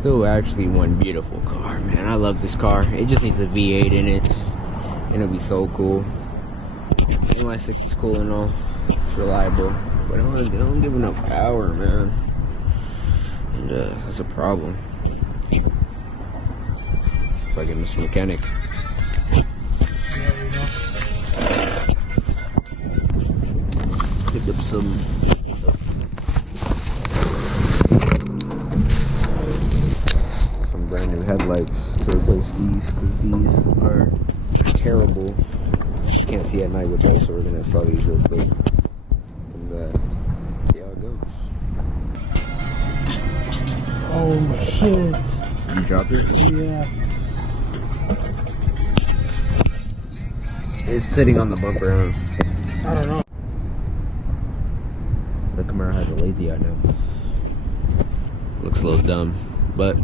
still actually one beautiful car, man. I love this car. It just needs a V8 in it, and it'll be so cool. Inline 6 is cool and all. It's reliable, but it don't give enough power, man. And that's a problem. If I get Mr. Mechanic. Picked up some brand new headlights to replace these, because these are terrible. You can't see at night with those, so we're gonna install these real quick and see how it goes. Oh shit! You dropped it? Yeah. It's sitting on the bumper. I don't know. The Camaro has a lazy eye now. Looks a little dumb, but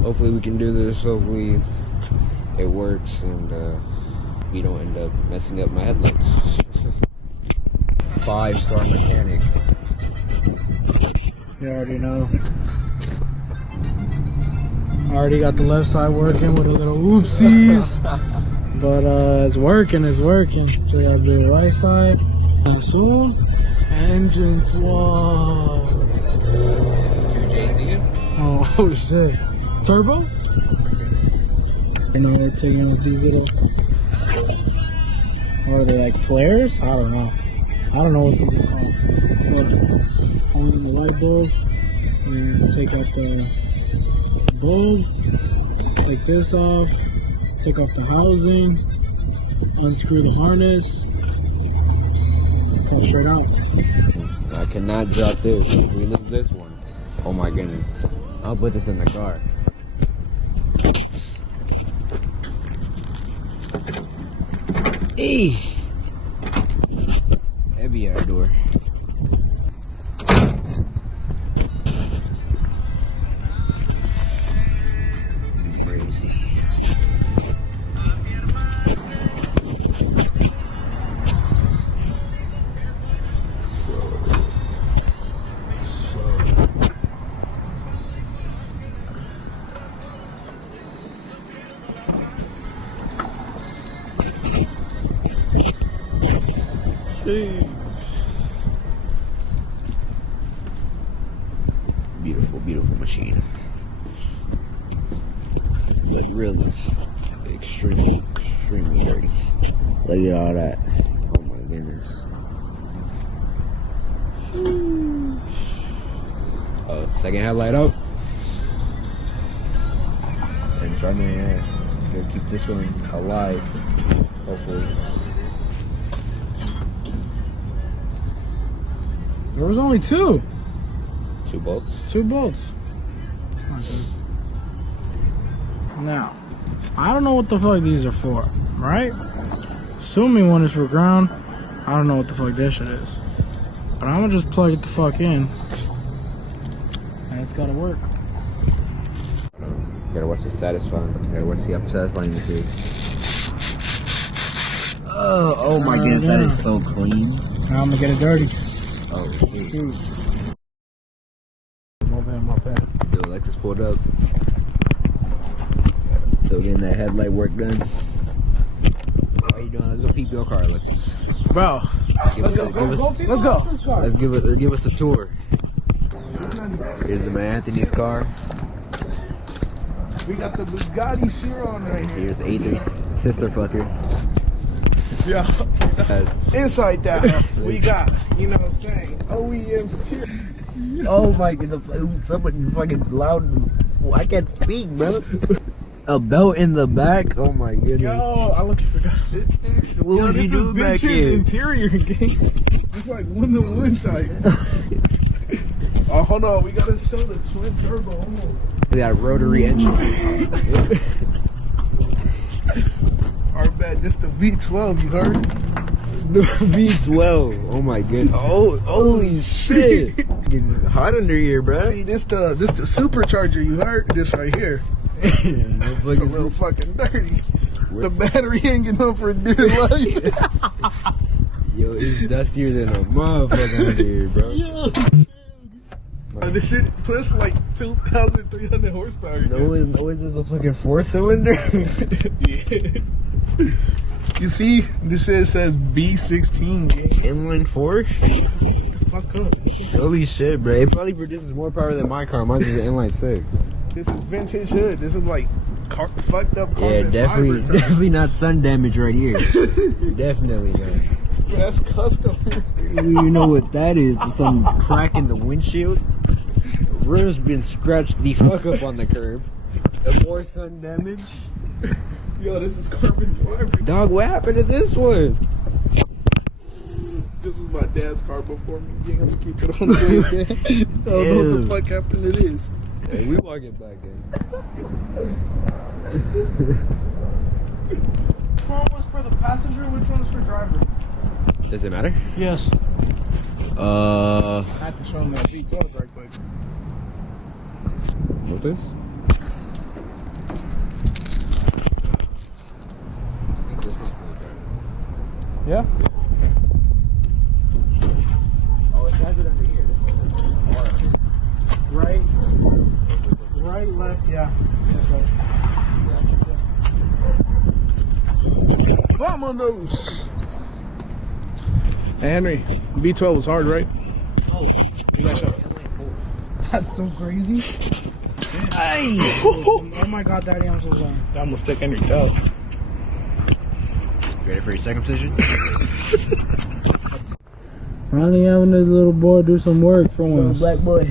hopefully we can do this. Hopefully it works and we don't end up messing up my headlights. 5-star mechanic. You already know. I already got the left side working with a little oopsies. But it's working. So you gotta do the right side. Soon. Engine swap. 2JZ? Oh shit. Turbo? You know, they're taking out these little, what are they, like flares? I don't know what these are called. But only in the light bulb, and take out the bulb, take this off, take off the housing, unscrew the harness, come straight out. I cannot drop this. If we lose this one, oh my goodness. I'll put this in the car. Hey! Heavy air door. Crazy. Beautiful machine, but really extremely dirty. Look at all that. Oh my goodness. Oh, second headlight up, and trying to keep this one alive, hopefully. There was only two. 2 bolts? 2 bolts. That's not good. Now, I don't know what the fuck these are for, right? Assuming one is for ground, I don't know what the fuck this shit is. But I'm gonna just plug it the fuck in. And it's gotta work. You gotta watch the satisfying. You gotta watch see how satisfying this is. Oh my goodness, that is so clean. Now I'm gonna get it dirty. Oh, shoot. My bad. Yo, Alexis pulled up. Still getting that headlight work done. How you doing? Let's go peep your car, Alexis. Bro, Let's go. Let's give us a tour. Here's the man Anthony's car. We got the Bugatti Chiron right here. Here's Adri's sister fucker. Yeah. Inside that, we got, you know what I'm saying, OEMs here. Oh my god, somebody fucking loud. I can't speak, bro. A belt in the back. Oh my goodness. Yo, I look forgot. What was he doing back here? Interior game. It's like 1-to-1 type. Oh, hold on, we gotta show the twin turbo. That rotary engine. Our bad, this the V12, you heard? The V12. Oh my goodness. Oh, holy shit. Getting hot under here, bro. See, this the supercharger, you heard? This right here. It's a little fucking dirty. The battery ain't enough for dear life. Yo, it's dustier than a motherfucker under here, bro. Yeah. This shit puts like 2,300 horsepower. No, is this a fucking 4-cylinder? Yeah. You see, this shit says B16. Inline 4? Fuck up. Holy shit, bro. It probably produces more power than my car. Mine's an inline 6. This is vintage hood. This is like fucked up carbon Yeah, definitely, fiber. definitely not sun damage right here. Definitely not. Bro, that's custom. You know what that is? It's some crack in the windshield. The roof's been scratched the fuck up on the curb. And more sun damage. Yo, this is carbon fiber. Dog, what happened to this one? This was my dad's car before me. You ain't gonna keep it on the way, man. I don't know what the fuck happened to this. Hey, we walking back in. Which one was for the passenger? Which one was for driver? Does it matter? Yes. I have to show him that V12 right quick. What this? Yeah. Oh, it has it under here. This is Right. Right, left. Yeah. That's right. Climb on those. Hey, Henry, V12 was hard, right? Oh, You got shot. That's so crazy. Hey! Oh my god, Daddy, I'm so sorry. I almost took Henry toe. ready for your circumcision? Finally having this little boy do some work for once. Black boy.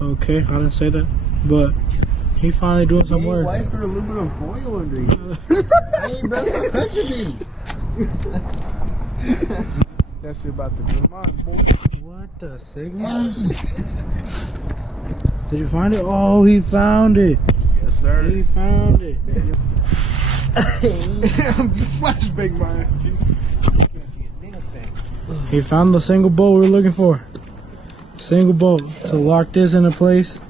Okay, I didn't say that, but he finally doing some work. Why put aluminum foil under here? Hey, bro, stop touching me. That shit about to be mine, boy. What the Sigma? Did you find it? Oh, he found it. Yes, sir. He found it. Flashbang my ass. He found the single bolt we were looking for. Single bolt to lock this into place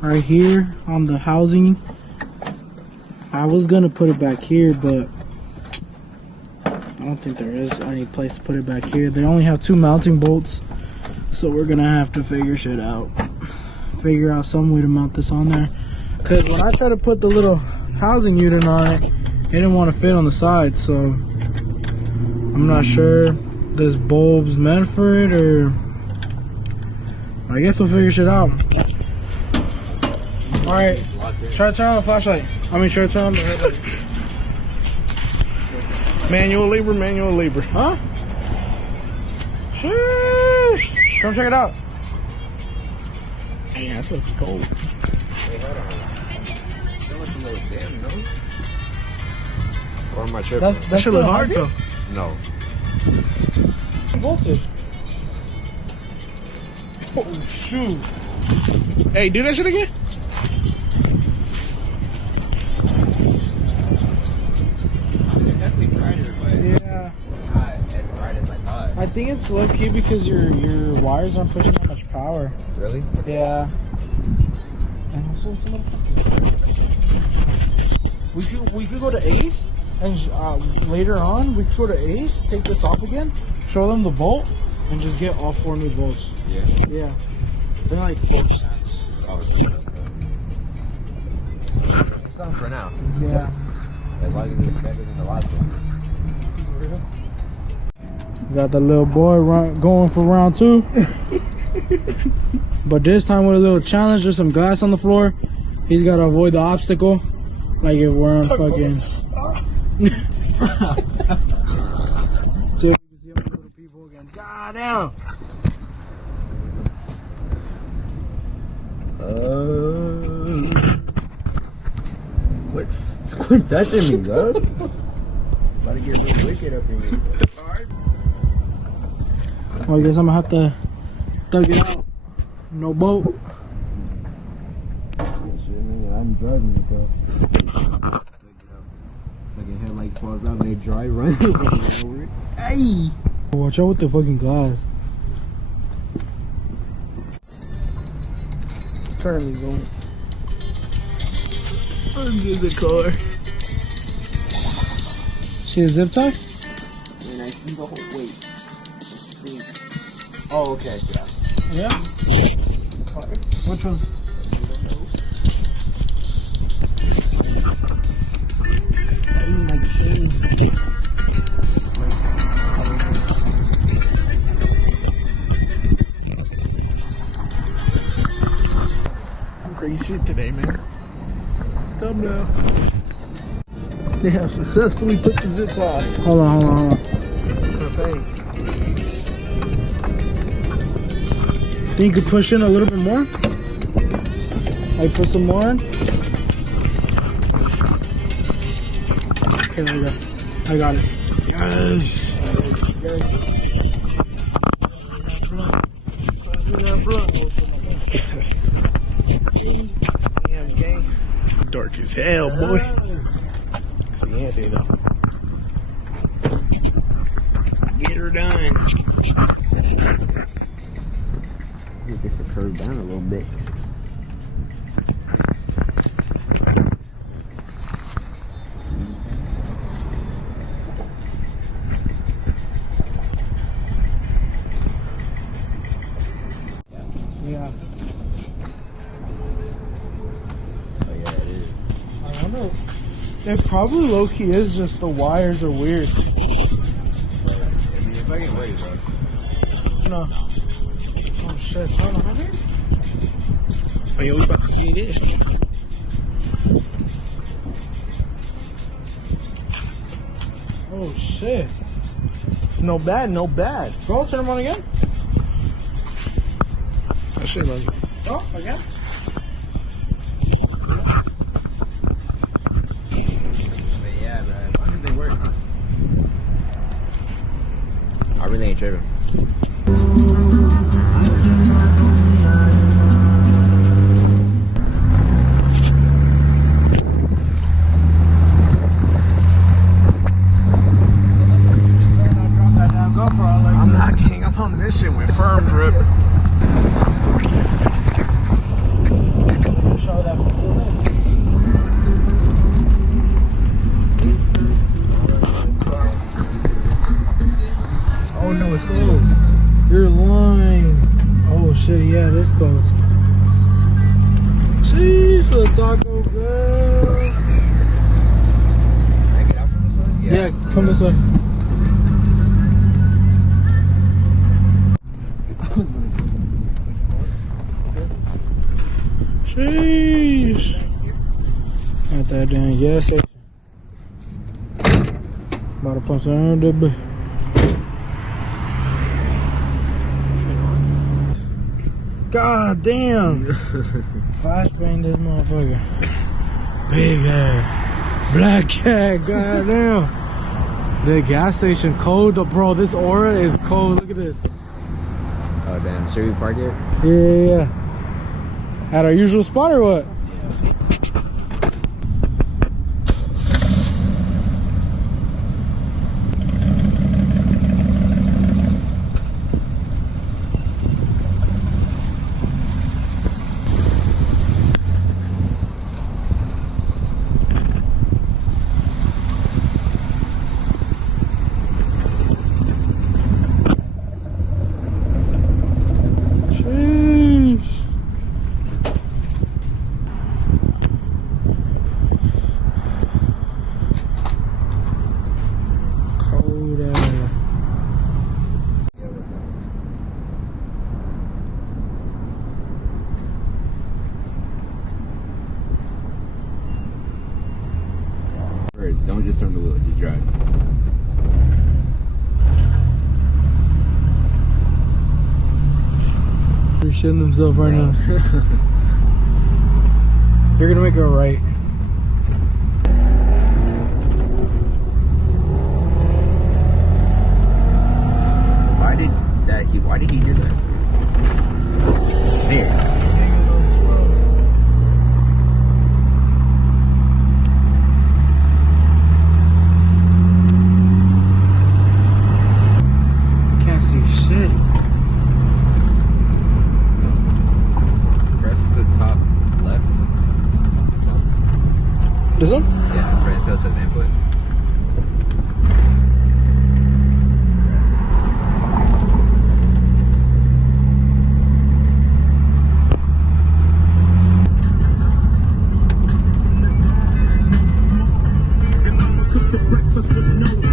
right here on the housing. I was gonna put it back here, but I don't think there is any place to put it back here. They only have 2 mounting bolts, so we're gonna have to figure shit out. Figure out some way to mount this on there. Cause when I tried to put the little housing unit on it, it didn't want to fit on the side, so I'm not sure this bulb's meant for it, or I guess we'll figure shit out. Alright, try to turn on the flashlight. I mean, try to turn on the headlight. Manual labor. Huh? Sheesh. Come check it out. Hey, that's looking cold. Hey, hold on. That looks a little dim, no? Or am I tripping? That shit look hard though. No. Voltage. Oh shoot. Hey, do that shit again? Yeah. I think it's low key because your wires aren't pushing that much power. Really? Yeah. And also some of the we could go to Ace and later on we could go to Ace, take this off again, show them the bolt, and just get all 4 new bolts. Yeah. Yeah. They're like 4 cents. Oh, it sounds for now. Yeah. As long as it's better than the last one. Got the little boy going for round 2. But this time with a little challenge, there's some glass on the floor. He's got to avoid the obstacle. Like if we're on fucking... So you can see all the little people again. God damn! Quit touching me, bro. About to get real wicked up in here. Well, I guess I'm gonna have to thug it out. No bolt. I'm driving it though. Fucking headlight falls out and they drive right over it. Hey! Watch out with the fucking glass. Currently going. Under the car. See the zip tie? And I see the whole weight. Oh, okay, yeah. Yeah. Which one? Oh my God. Crazy shit today, man. Thumbnail. They have successfully put the zip line. Hold on. Think you could push in a little bit more? Like put some more in? Okay, there we go. I got it. Yes! Dark as hell, boy. See Anthony though. Get her done. Get this to curve down a little bit. Yeah. Oh yeah, it is. I wonder. It probably low key is just the wires are weird. I mean, if I get ready, bro. No. Oh shit, hold on. Oh yeah, we about to see this. Oh shit. No bad, no bad. Go turn them on again. That shit like. Oh, again. But yeah, bro. As long as they work. I really ain't tripping. I'm not getting up on this shit with firm grip. Show that for Oh no, it's closed. You're lying. Oh shit, yeah, this close. Jeez, the Taco Bell. Can I get out from this way? Yeah, come this way. Jeez. At that damn gas station. About to pump some around there, but God damn. Flashbang this motherfucker. Big ass. Black cat, god damn. The gas station cold, bro. This Aura is cold. Look at this. Oh damn, should we park it? Yeah. At our usual spot or what? Don't just turn the wheel, just drive. He's shitting himself right now. You're gonna make it right. Why did he do that? Shit. Can't see shit. Press the top left. This one? Yeah, right until it says input. must have known.